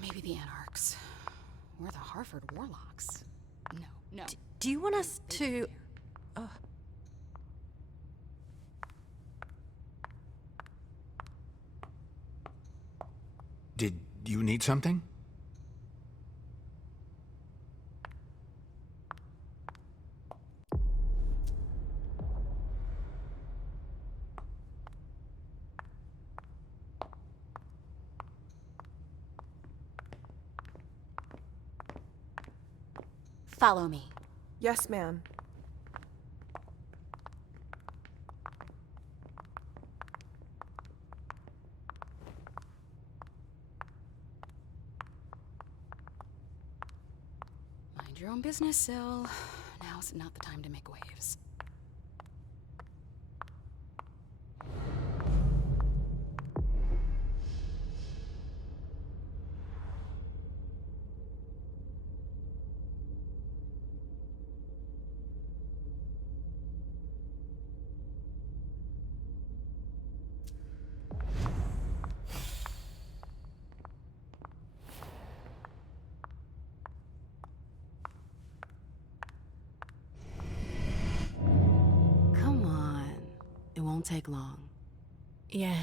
Maybe the Anarchs. Or the Harford Warlocks. No. Do you want us to... Did you need something? Follow me. Yes, ma'am. Mind your own business, Syl. Now's not the time to make waves. Come on. It won't take long. Yes.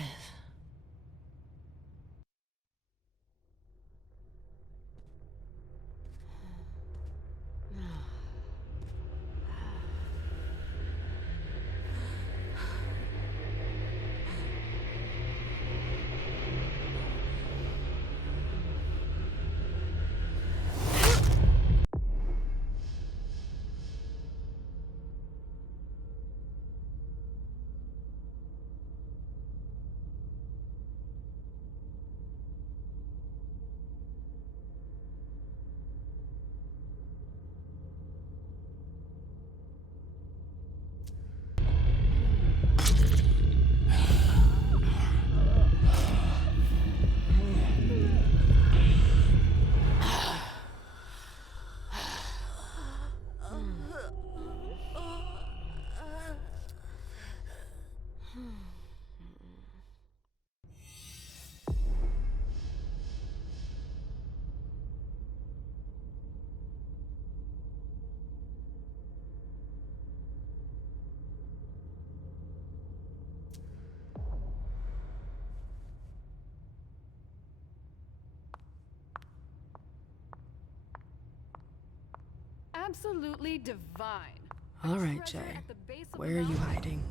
Absolutely divine. All right, Treasure Jay. at the base of Where the are you mountain. hiding?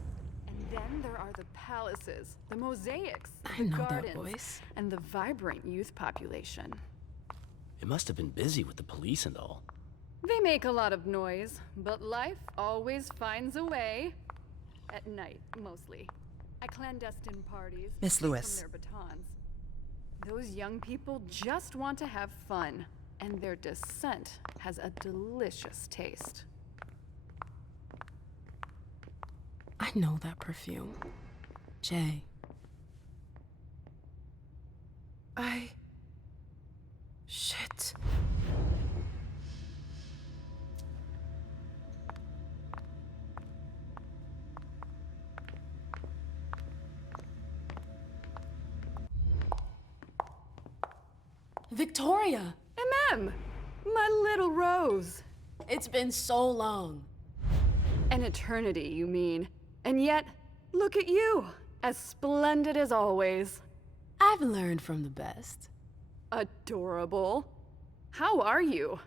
And then there are the palaces, the mosaics, I the know that gardens, voice. and the vibrant youth population. It must have been busy with the police and all. They make a lot of noise, but life always finds a way. At night, mostly. At clandestine parties. Miss from Lewis. their batons. Those young people just want to have fun, and their descent has a delicious taste. I know that perfume. Jay. Shit. Victoria! MM! My little Rose! It's been so long. An eternity, you mean. And yet, look at you! As splendid as always. I've learned from the best. Adorable. How are you?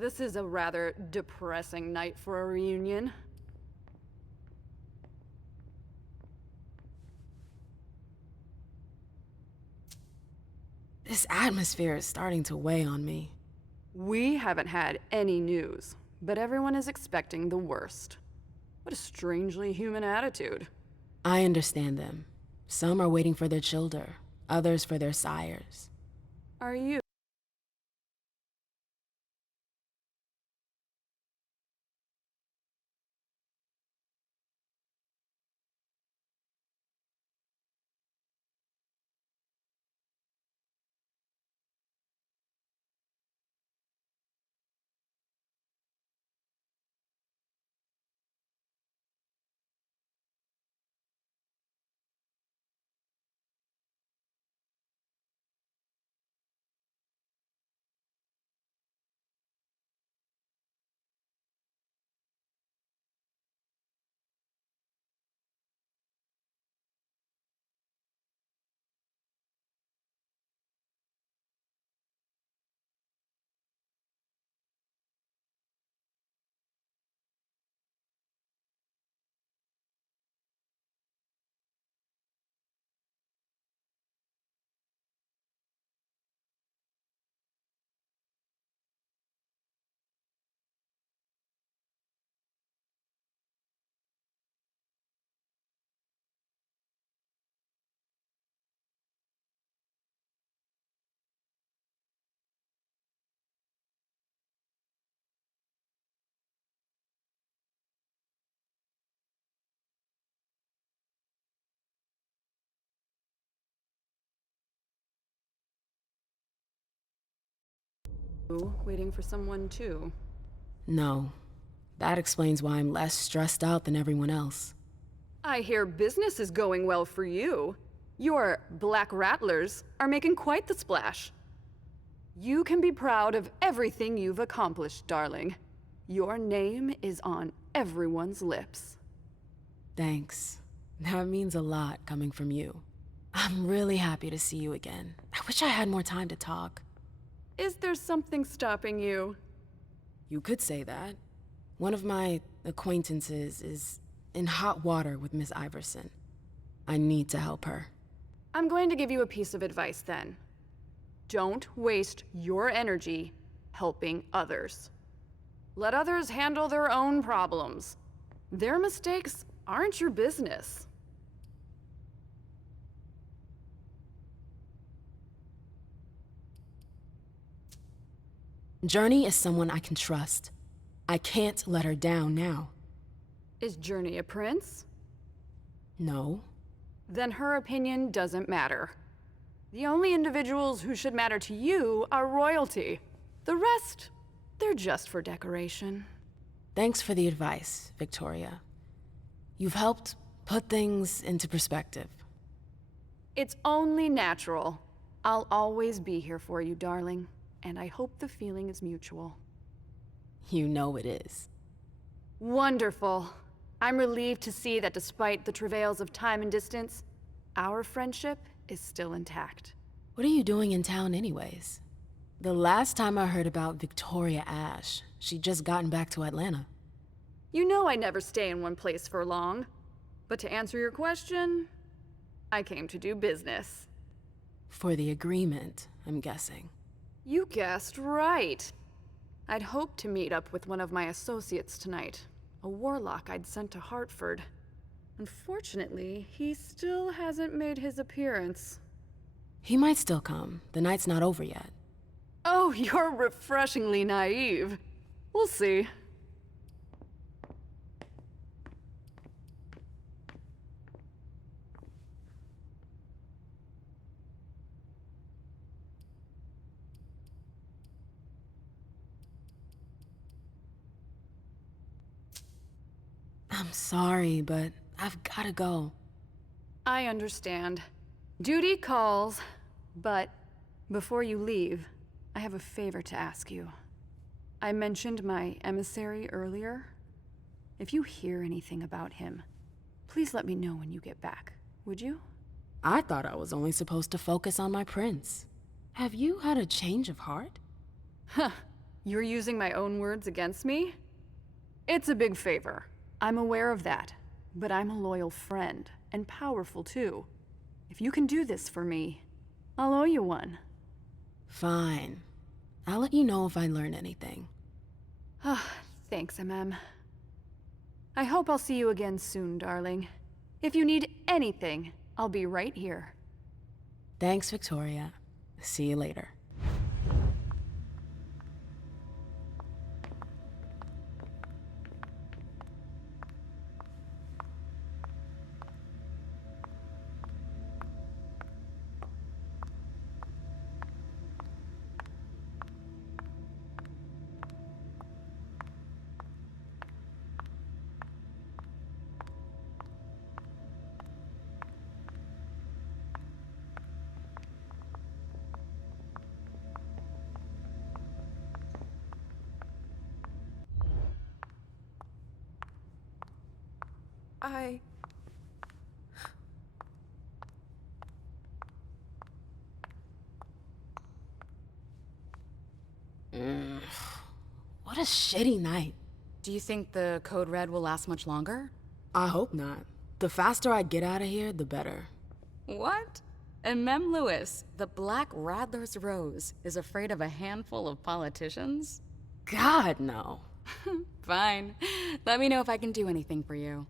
This is a rather depressing night for a reunion. This atmosphere is starting to weigh on me. We haven't had any news, but everyone is expecting the worst. What a strangely human attitude. I understand them. Some are waiting for their children, others for their sires. Are you? Waiting for someone too. No. That explains why I'm less stressed out than everyone else. I hear business is going well for you. Your Black Rattlers are making quite the splash. You can be proud of everything you've accomplished, darling. Your name is on everyone's lips. Thanks. That means a lot coming from you. I'm really happy to see you again. I wish I had more time to talk. Is there something stopping you? You could say that. One of my acquaintances is in hot water with Miss Iverson. I need to help her. I'm going to give you a piece of advice then. Don't waste your energy helping others. Let others handle their own problems. Their mistakes aren't your business. Journey is someone I can trust. I can't let her down now. Is Journey a prince? No. Then her opinion doesn't matter. The only individuals who should matter to you are royalty. The rest, they're just for decoration. Thanks for the advice, Victoria. You've helped put things into perspective. It's only natural. I'll always be here for you, darling. And I hope the feeling is mutual. You know it is. Wonderful. I'm relieved to see that despite the travails of time and distance, our friendship is still intact. What are you doing in town anyways? The last time I heard about Victoria Ash, she'd just gotten back to Atlanta. You know I never stay in one place for long. But to answer your question, I came to do business. For the agreement, I'm guessing. You guessed right. I'd hoped to meet up with one of my associates tonight, a warlock I'd sent to Hartford. Unfortunately, he still hasn't made his appearance. He might still come. The night's not over yet. Oh, you're refreshingly naive. We'll see. I'm sorry, but I've gotta go. I understand. Duty calls, but before you leave, I have a favor to ask you. I mentioned my emissary earlier. If you hear anything about him, please let me know when you get back, would you? I thought I was only supposed to focus on my prince. Have you had a change of heart? Huh. You're using my own words against me? It's a big favor. I'm aware of that, but I'm a loyal friend, and powerful too. If you can do this for me, I'll owe you one. Fine. I'll let you know if I learn anything. Thanks, MM. I hope I'll see you again soon, darling. If you need anything, I'll be right here. Thanks, Victoria. See you later. What a shitty night. Do you think the Code Red will last much longer? I hope not. The faster I get out of here, the better. What? And Mem Lewis, the Black Rattler's Rose, is afraid of a handful of politicians? God, no. Fine. Let me know if I can do anything for you.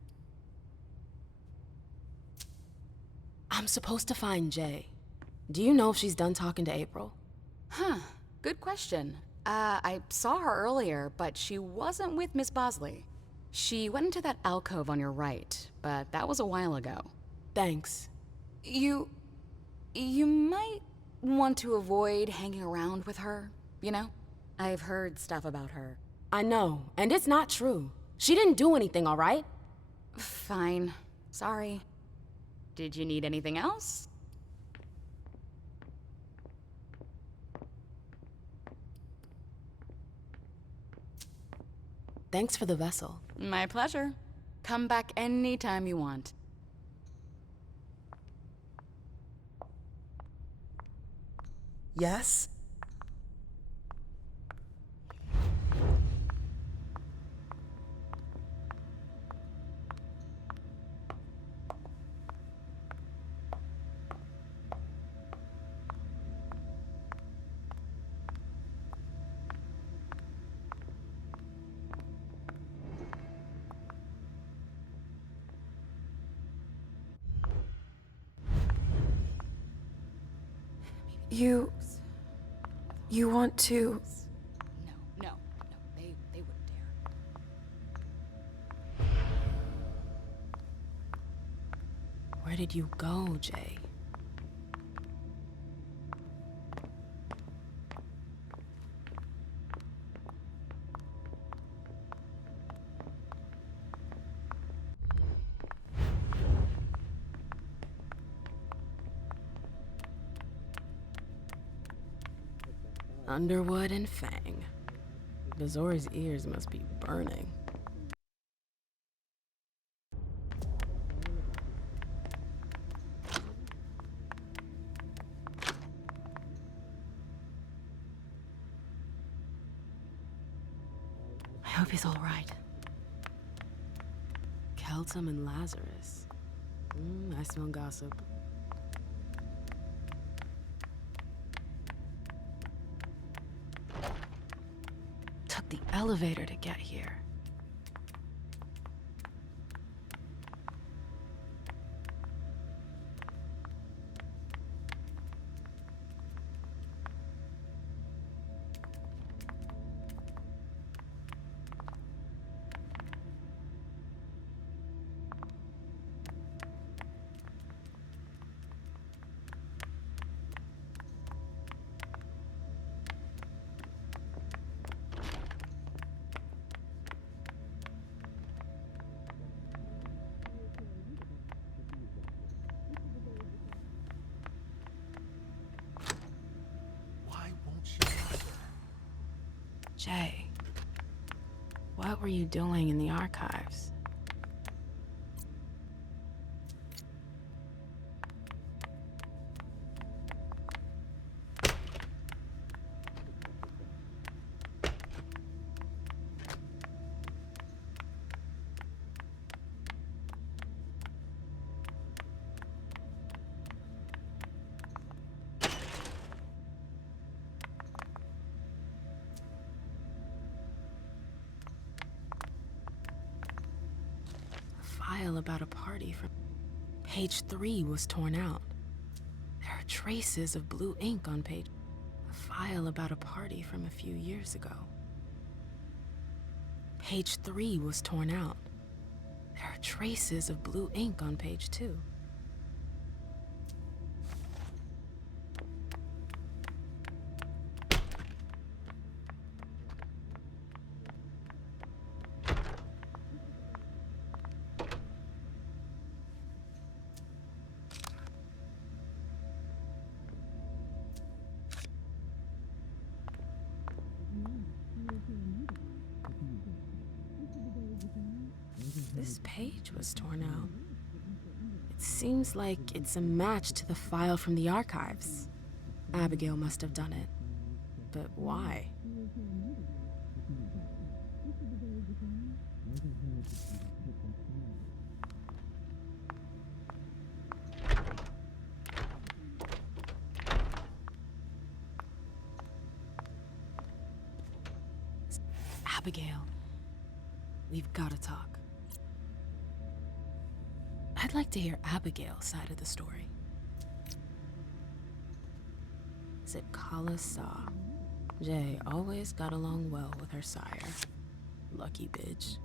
I'm supposed to find Jay. Do you know if she's done talking to April? Huh. Good question. I saw her earlier, but she wasn't with Miss Bosley. She went into that alcove on your right, but that was a while ago. Thanks. You might want to avoid hanging around with her, you know? I've heard stuff about her. I know, and it's not true. She didn't do anything, all right? Fine. Sorry. Did you need anything else? Thanks for the vessel. My pleasure. Come back anytime you want. Yes? You want to... No, they wouldn't dare. Where did you go, Jay? Underwood and Fang. Bazori's ears must be burning. I hope he's all right. Keltum and Lazarus. I smell gossip. Took the elevator to get here. Jay, what were you doing in the archives? File about a party from page 3 was torn out. There are traces of blue ink on page. A file about a party from a few years ago. Page 3 was torn out. There are traces of blue ink on page 2. This page was torn out. It seems like it's a match to the file from the archives. Abigail must have done it. But why? Abigail, we've got to talk. I'd like to hear Abigail's side of the story. Is it Kala Saw? Jay always got along well with her sire. Lucky bitch.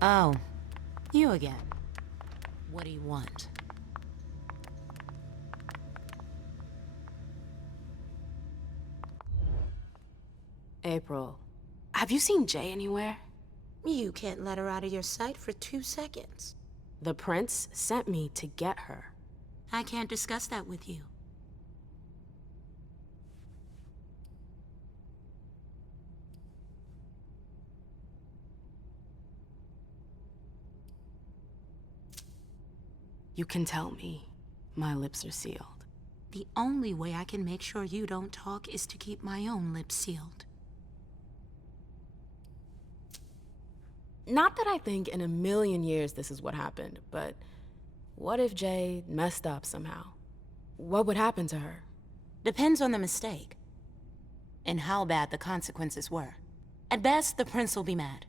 Oh, you again. What do you want? April, have you seen Jay anywhere? You can't let her out of your sight for 2 seconds. The prince sent me to get her. I can't discuss that with you. You can tell me. My lips are sealed. The only way I can make sure you don't talk is to keep my own lips sealed. Not that I think in a million years this is what happened, but what if Jay messed up somehow? What would happen to her? Depends on the mistake. And how bad the consequences were. At best, the prince will be mad.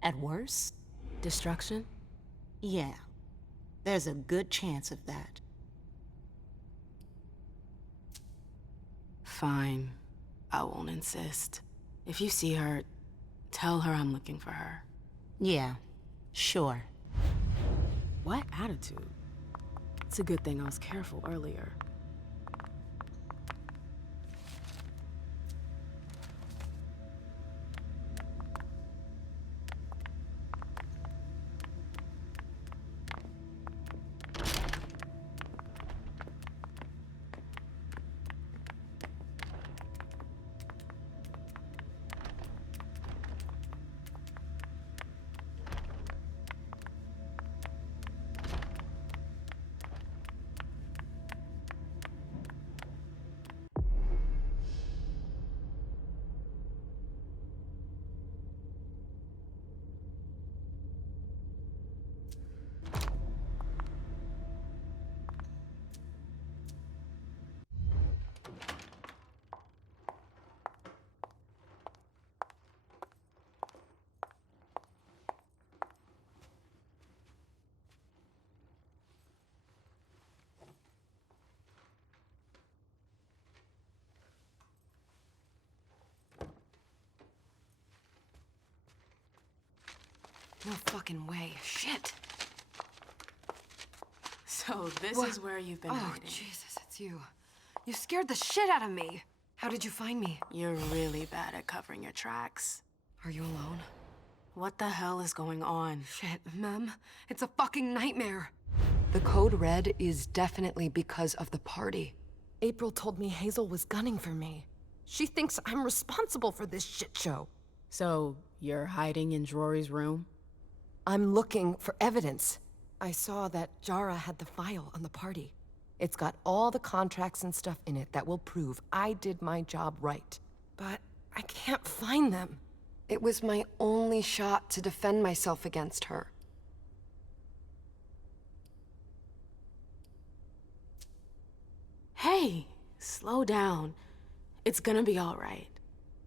At worst, Destruction? yeah. There's a good chance of that. Fine. I won't insist. If you see her, tell her I'm looking for her. Yeah, sure. What attitude? It's a good thing I was careful earlier. No fucking way. Shit. So this What? is where you've been Oh, hiding. Jesus, it's you. You scared the shit out of me. How did you find me? You're really bad at covering your tracks. Are you alone? What the hell is going on? Shit, Mem. It's a fucking nightmare. The code red is definitely because of the party. April told me Hazel was gunning for me. She thinks I'm responsible for this shit show. So, you're hiding in Rory's room? I'm looking for evidence. I saw that Jara had the file on the party. It's got all the contracts and stuff in it that will prove I did my job right. But I can't find them. It was my only shot to defend myself against her. Hey, slow down. It's gonna be all right.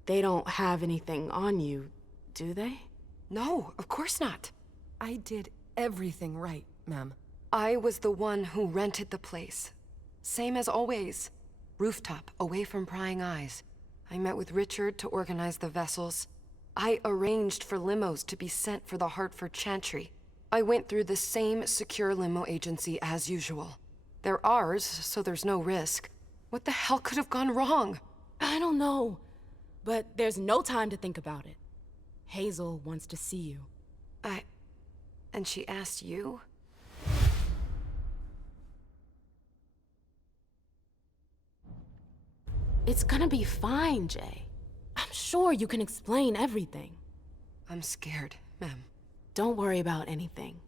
They don't have anything on you, do they? No, of course not. I did everything right, ma'am. I was the one who rented the place. Same as always. Rooftop, away from prying eyes. I met with Richard to organize the vessels. I arranged for limos to be sent for the Hartford Chantry. I went through the same secure limo agency as usual. They're ours, so there's no risk. What the hell could have gone wrong? I don't know, but there's no time to think about it. Hazel wants to see you. And she asked you? It's gonna be fine, Jay. I'm sure you can explain everything. I'm scared, ma'am. Don't worry about anything.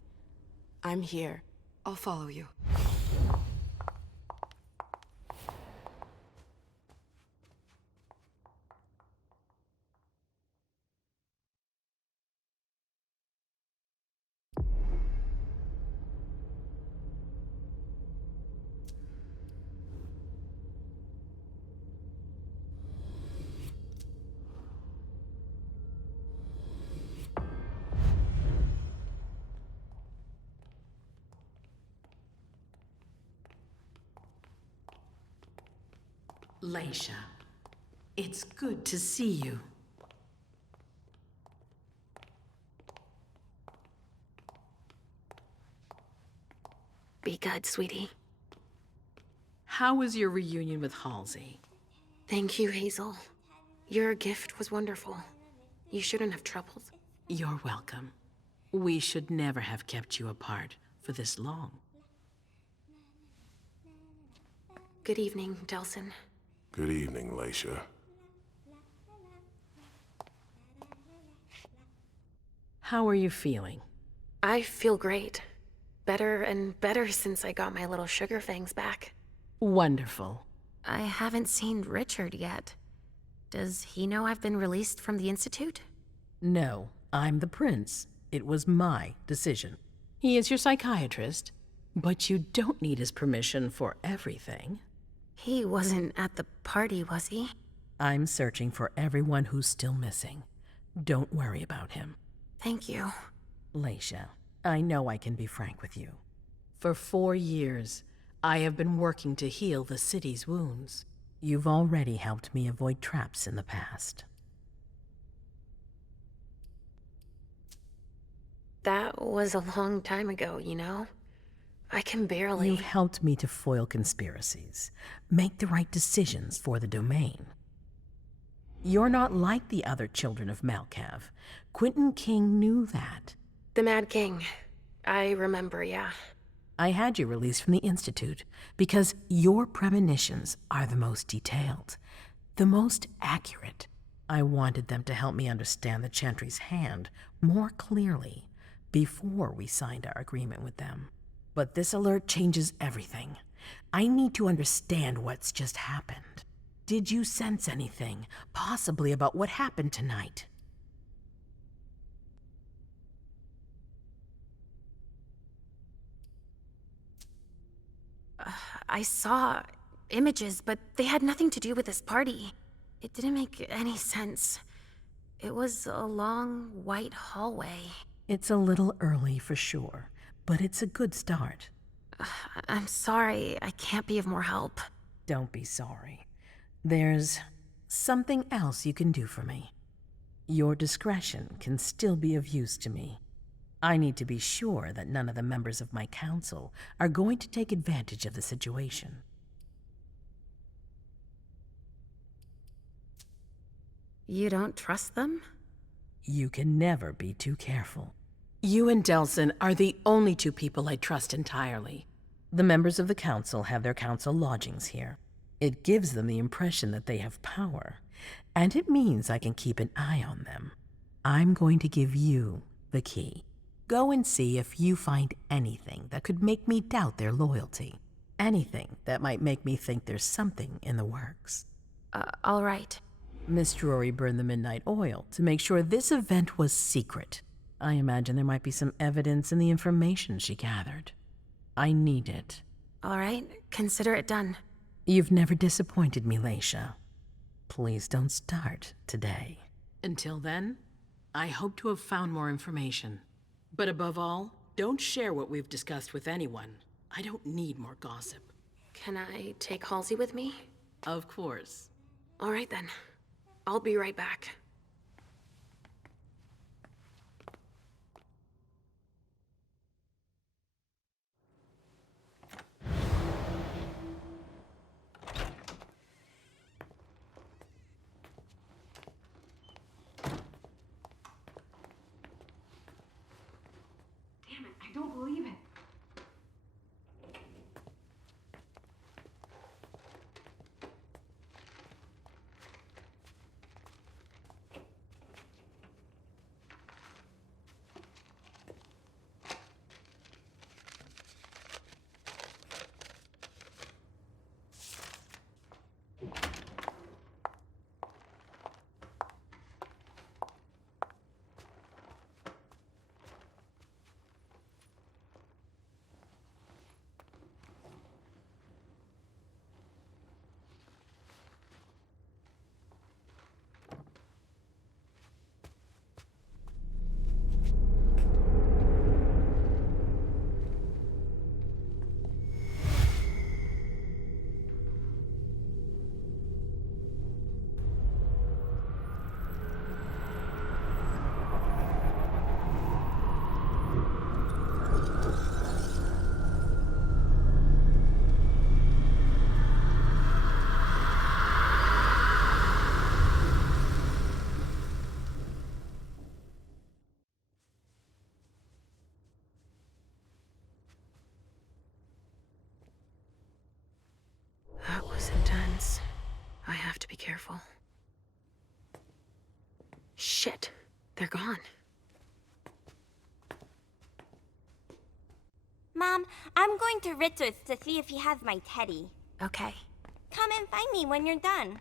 I'm here. I'll follow you. Leisha, it's good to see you. good, sweetie. How was your reunion with Halsey? Thank you, Hazel. Your gift was wonderful. You shouldn't have troubled. You're welcome. We should never have kept you apart for this long. Good evening, Delsin. Good evening, Leisha. How are you feeling? I feel great. Better and better since I got my little sugar fangs back. Wonderful. I haven't seen Richard yet. Does he know I've been released from the Institute? No, I'm the prince. It was my decision. He is your psychiatrist, but you don't need his permission for everything. He wasn't at the party, was he? I'm searching for everyone who's still missing. Don't worry about him. Thank you. Leisha, I know I can be frank with you. For 4 years, I have been working to heal the city's wounds. You've already helped me avoid traps in the past. That was a long time ago, you know? I can barely... You've helped me to foil conspiracies, make the right decisions for the domain. You're not like the other children of Malkav. Quentin King knew that. The Mad King. I remember, yeah. I had you released from the Institute because your premonitions are the most detailed, the most accurate. I wanted them to help me understand the Chantry's hand more clearly before we signed our agreement with them. But this alert changes everything. I need to understand what's just happened. Did you sense anything, possibly about what happened tonight? I saw images, but they had nothing to do with this party. It didn't make any sense. It was a long, white hallway. It's a little early for sure, but it's a good start. I'm sorry, I can't be of more help. Don't be sorry. There's something else you can do for me. Your discretion can still be of use to me. I need to be sure that none of the members of my council are going to take advantage of the situation. You don't trust them? You can never be too careful. You and Delsin are the only 2 people I trust entirely. The members of the council have their council lodgings here. It gives them the impression that they have power, and it means I can keep an eye on them. I'm going to give you the key. Go and see if you find anything that could make me doubt their loyalty. Anything that might make me think there's something in the works. All right. Miss Drury burned the midnight oil to make sure this event was secret. I imagine there might be some evidence in the information she gathered. I need it. All right, consider it done. You've never disappointed me, Leisha. Please don't start today. Until then, I hope to have found more information. But above all, don't share what we've discussed with anyone. I don't need more gossip. Can I take Halsey with me? Of course. All right then. I'll be right back. Damn it, I don't believe it. I have to be careful. Shit, they're gone. Mom, I'm going to Richard's to see if he has my teddy. Okay. Come and find me when you're done.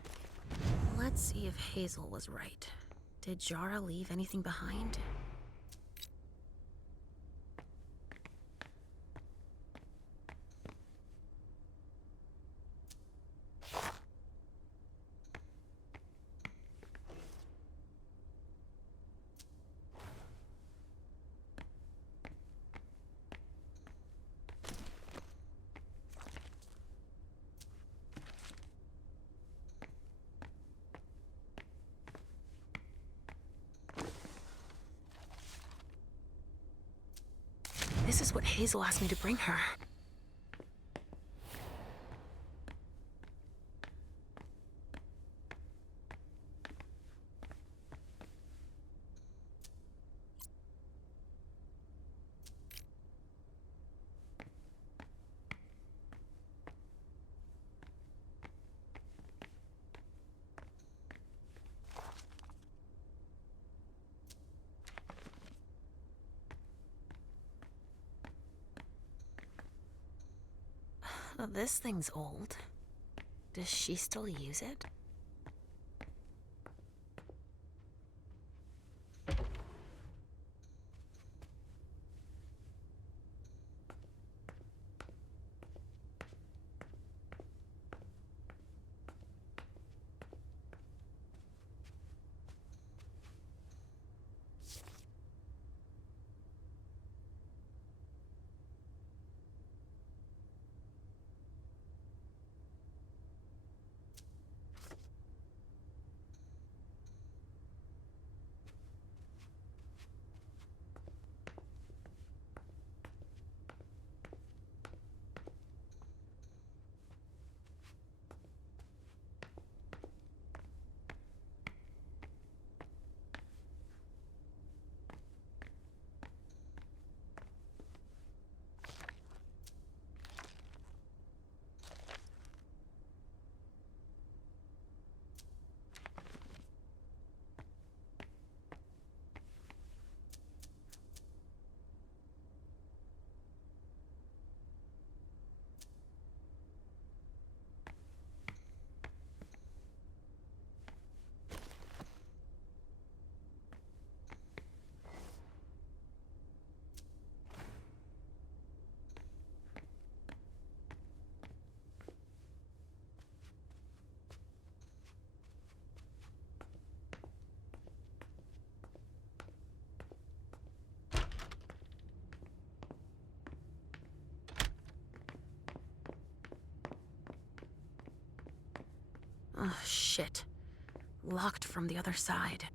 Let's see if Hazel was right. Did Jara leave anything behind? This is what Hazel asked me to bring her. This thing's old. Does she still use it? Oh, shit. Locked from the other side.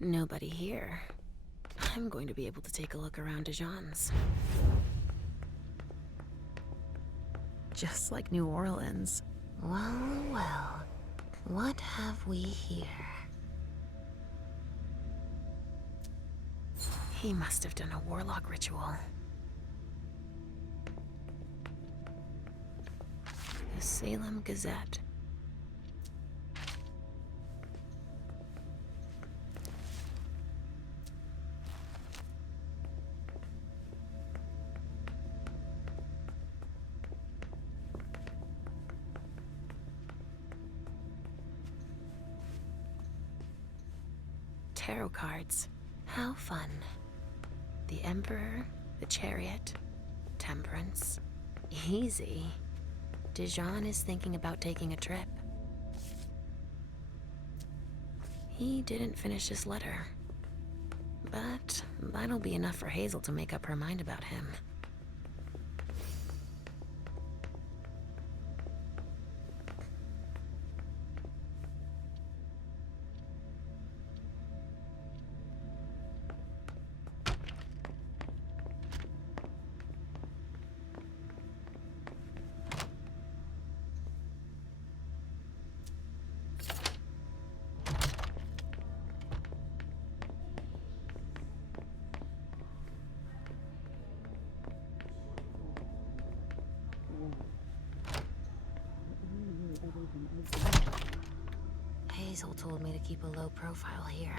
Nobody here. I'm going to be able to take a look around Dijon's. Just like New Orleans. Well, well. What have we here? He must have done a warlock ritual. The Salem Gazette. Tarot cards. How fun. The Emperor, the Chariot, Temperance. Easy. Dijon is thinking about taking a trip. He didn't finish his letter. But that'll be enough for Hazel to make up her mind about him. Hazel told me to keep a low profile here.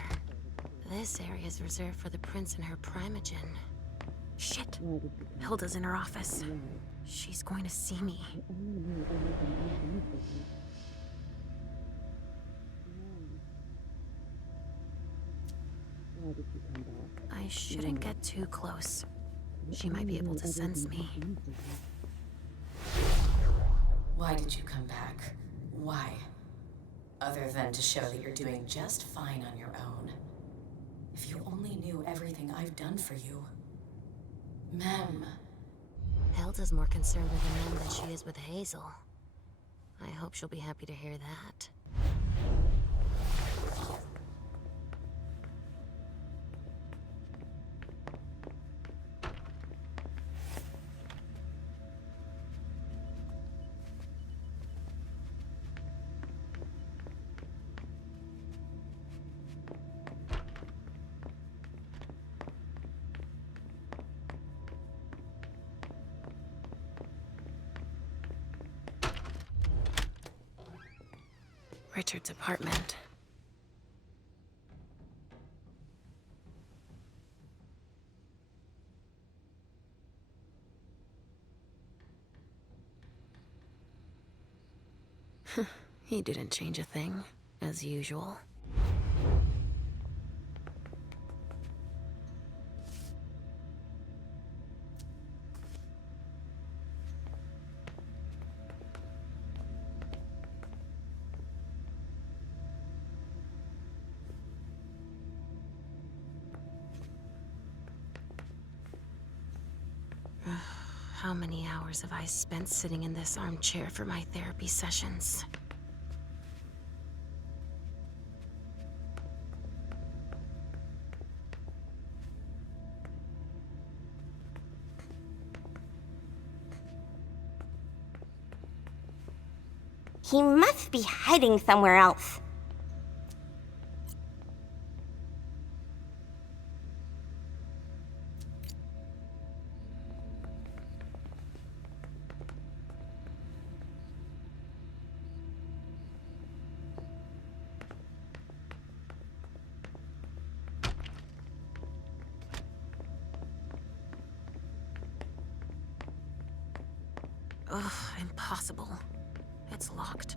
This area is reserved for the prince and her primogen. Shit. Hilda's in her office. She's going to see me. I shouldn't get too close. She might be able to sense me. Why did you come back? Why? Other than to show that you're doing just fine on your own. If you only knew everything I've done for you. Mem. Hilda's more concerned with the man than she is with Hazel. I hope she'll be happy to hear that. Richard's apartment. He didn't change a thing, as usual. How many hours have I spent sitting in this armchair for my therapy sessions? He must be hiding somewhere else. Ugh, impossible. It's locked.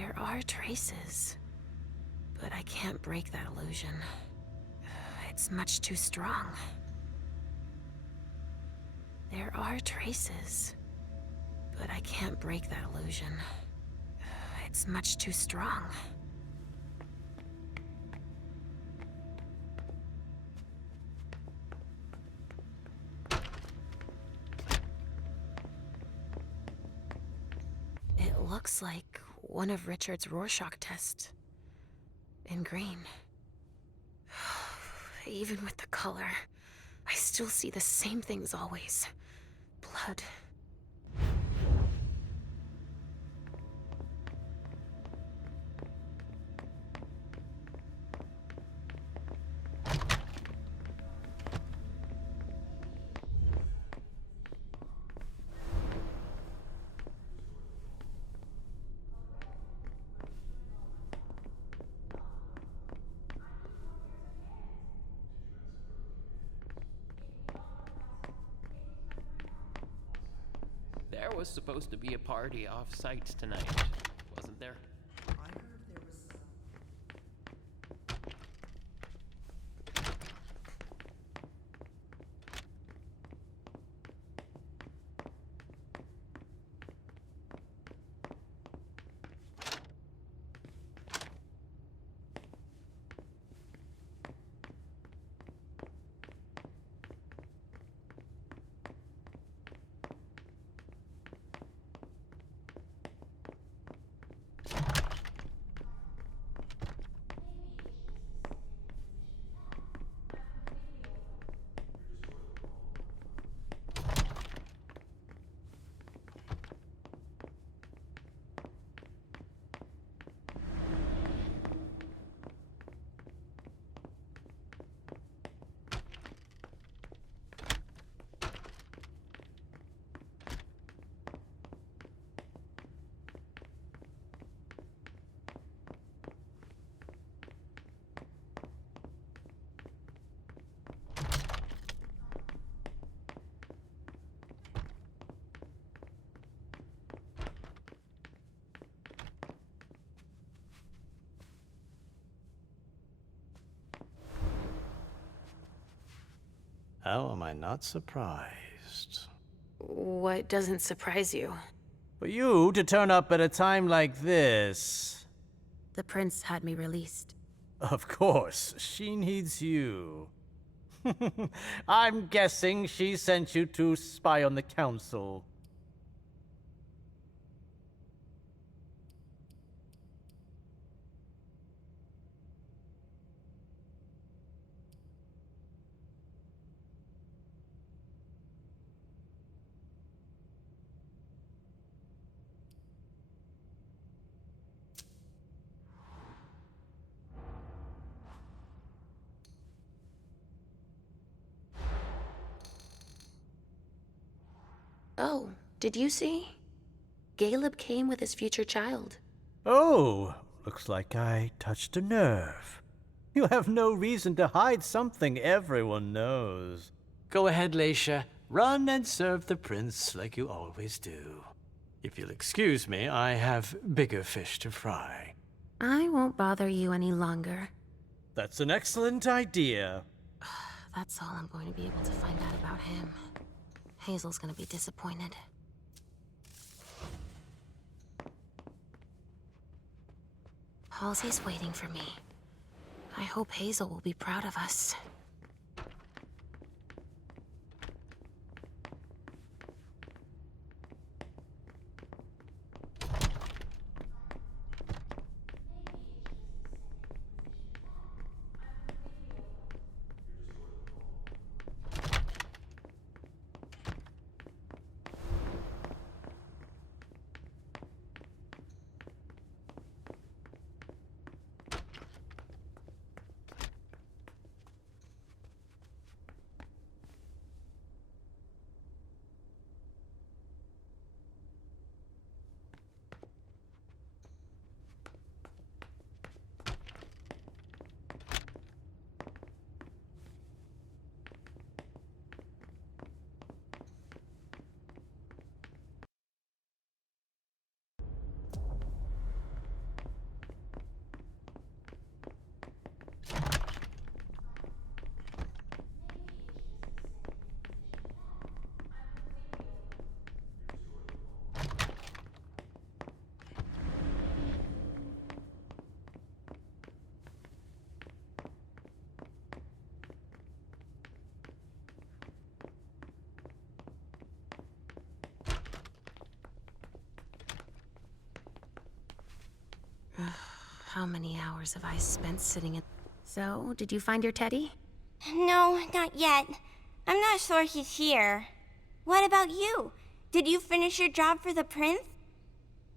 There are traces, but I can't break that illusion. It's much too strong. There are traces, but I can't break that illusion. It's much too strong. It looks like one of Richard's Rorschach tests. In green. Even with the color, I still see the same things always. Blood. There was supposed to be a party off-site tonight, wasn't there? How am I not surprised? What doesn't surprise you? For you to turn up at a time like this. The prince had me released. Of course, she needs you. I'm guessing she sent you to spy on the council. Oh, did you see? Caleb came with his future child. Oh, looks like I touched a nerve. You have no reason to hide something everyone knows. Go ahead, Leisha. Run and serve the prince like you always do. If you'll excuse me, I have bigger fish to fry. I won't bother you any longer. That's an excellent idea. That's all I'm going to be able to find out about him. Hazel's gonna be disappointed. Halsey's waiting for me. I hope Hazel will be proud of us. How many hours have I spent sitting in... So, did you find your teddy? No, not yet. I'm not sure he's here. What about you? Did you finish your job for the prince?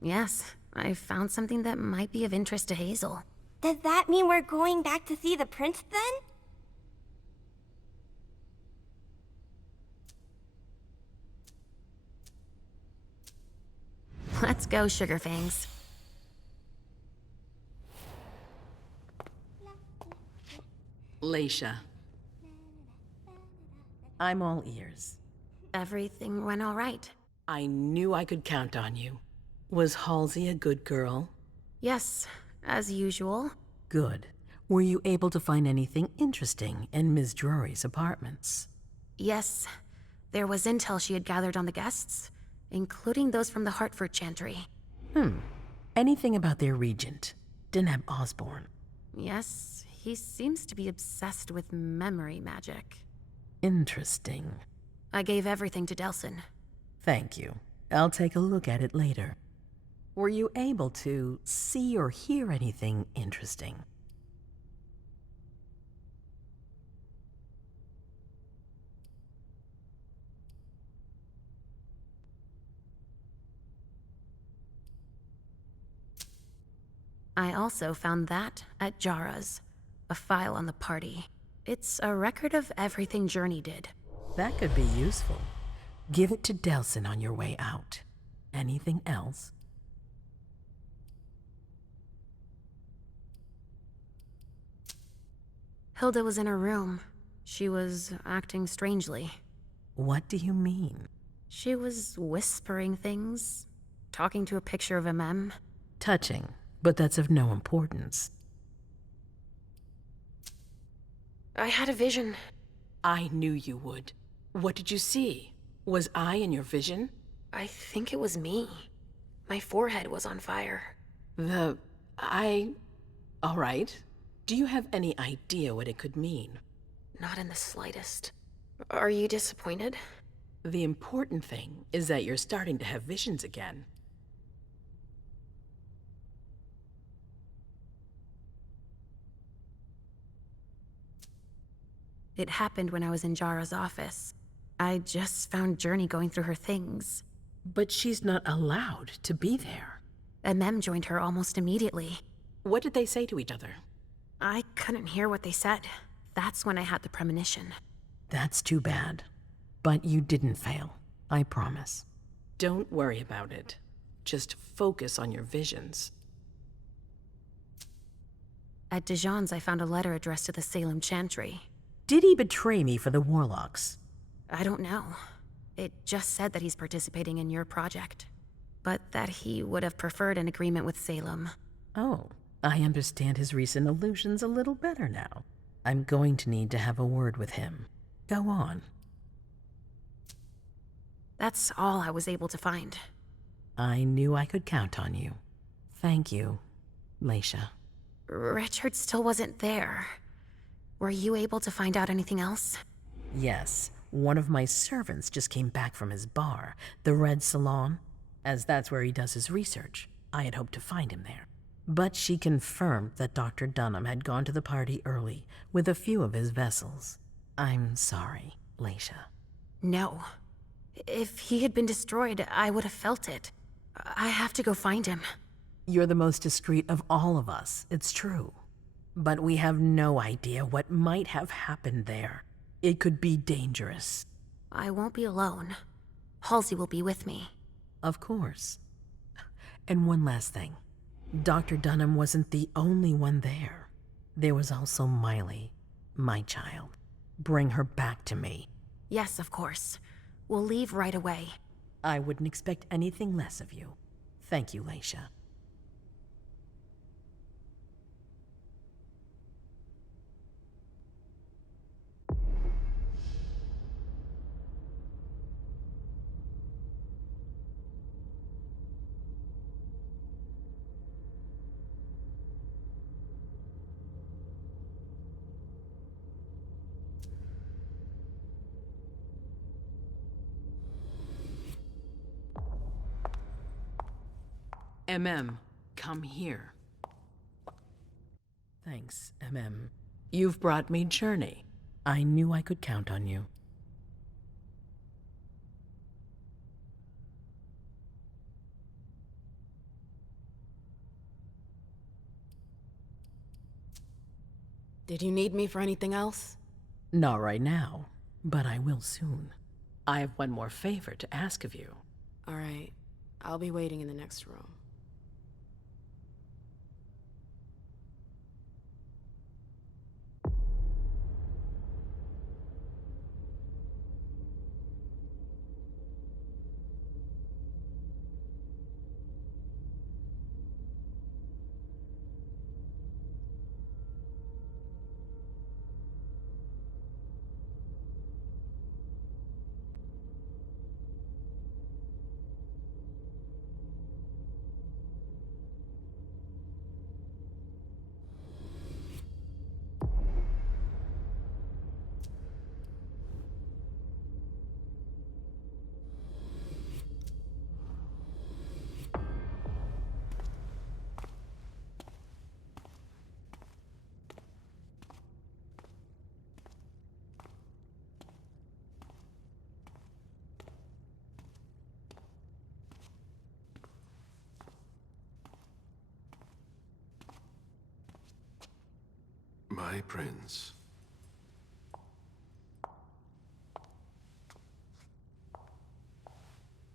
Yes, I found something that might be of interest to Hazel. Does that mean we're going back to see the prince then? Let's go, Sugarfangs. Leisha. I'm all ears. Everything went all right. I knew I could count on you. Was Halsey a good girl? Yes, as usual. Good. Were you able to find anything interesting in Ms. Drury's apartments? Yes, there was intel she had gathered on the guests, including those from the Hartford Chantry. Anything about their regent, Deneb Osborne? Yes, he seems to be obsessed with memory magic. Interesting. I gave everything to Delsin. Thank you. I'll take a look at it later. Were you able to see or hear anything interesting? I also found that at Jara's, a file on the party. It's a record of everything Journey did. That could be useful. Give it to Delsin on your way out. Anything else? Hilda was in her room. She was acting strangely. What do you mean? She was whispering things, talking to a picture of a mem. Touching, but that's of no importance. I had a vision. I knew you would. What did you see? Was I in your vision? I think it was me. My forehead was on fire. All right. Do you have any idea what it could mean? Not in the slightest. Are you disappointed? The important thing is that you're starting to have visions again. It happened when I was in Jara's office. I just found Journey going through her things. But she's not allowed to be there. A mem joined her almost immediately. What did they say to each other? I couldn't hear what they said. That's when I had the premonition. That's too bad. But you didn't fail, I promise. Don't worry about it. Just focus on your visions. At Dijon's, I found a letter addressed to the Salem Chantry. Did he betray me for the Warlocks? I don't know. It just said that he's participating in your project. But that he would have preferred an agreement with Salem. Oh, I understand his recent illusions a little better now. I'm going to need to have a word with him. Go on. That's all I was able to find. I knew I could count on you. Thank you, Leisha. Richard still wasn't there. Were you able to find out anything else? Yes, one of my servants just came back from his bar, the Red Salon. As that's where he does his research, I had hoped to find him there. But she confirmed that Dr. Dunham had gone to the party early with a few of his vessels. I'm sorry, Leisha. No. If he had been destroyed, I would have felt it. I have to go find him. You're the most discreet of all of us, it's true. But we have no idea what might have happened there. It could be dangerous. I won't be alone. Halsey will be with me. Of course. And one last thing. Dr. Dunham wasn't the only one there. There was also Miley, my child. Bring her back to me. Yes, of course. We'll leave right away. I wouldn't expect anything less of you. Thank you, Leisha. MM, come here. Thanks, MM. You've brought me journey. I knew I could count on you. Did you need me for anything else? Not right now, but I will soon. I have one more favor to ask of you. All right. I'll be waiting in the next room. My prince.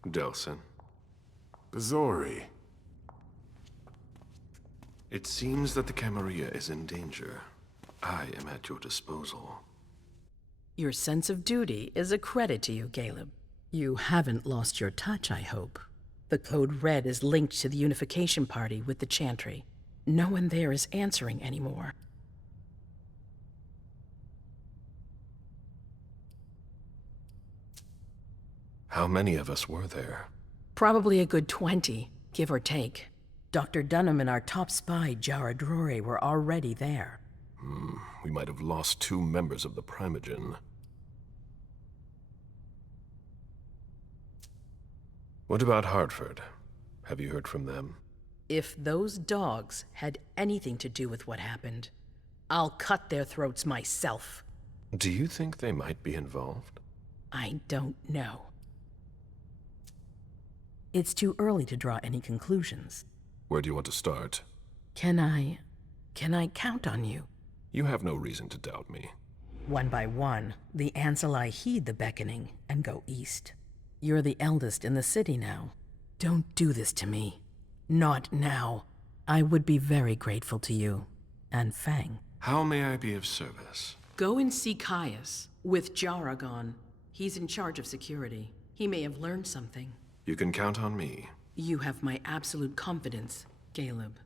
Delsin. Zori. It seems that the Camarilla is in danger. I am at your disposal. Your sense of duty is a credit to you, Caleb. You haven't lost your touch, I hope. The Code Red is linked to the Unification Party with the Chantry. No one there is answering anymore. How many of us were there? Probably a good 20, give or take. Dr. Dunham and our top spy, Jara Drore, were already there. We might have lost 2 members of the Primogen. What about Hartford? Have you heard from them? If those dogs had anything to do with what happened, I'll cut their throats myself. Do you think they might be involved? I don't know. It's too early to draw any conclusions. Where do you want to start? Can I count on you? You have no reason to doubt me. One by one, the Ancillai heed the beckoning and go east. You're the eldest in the city now. Don't do this to me. Not now. I would be very grateful to you. And Fang. How may I be of service? Go and see Caius, with Jara gone. He's in charge of security. He may have learned something. You can count on me. You have my absolute confidence, Caleb.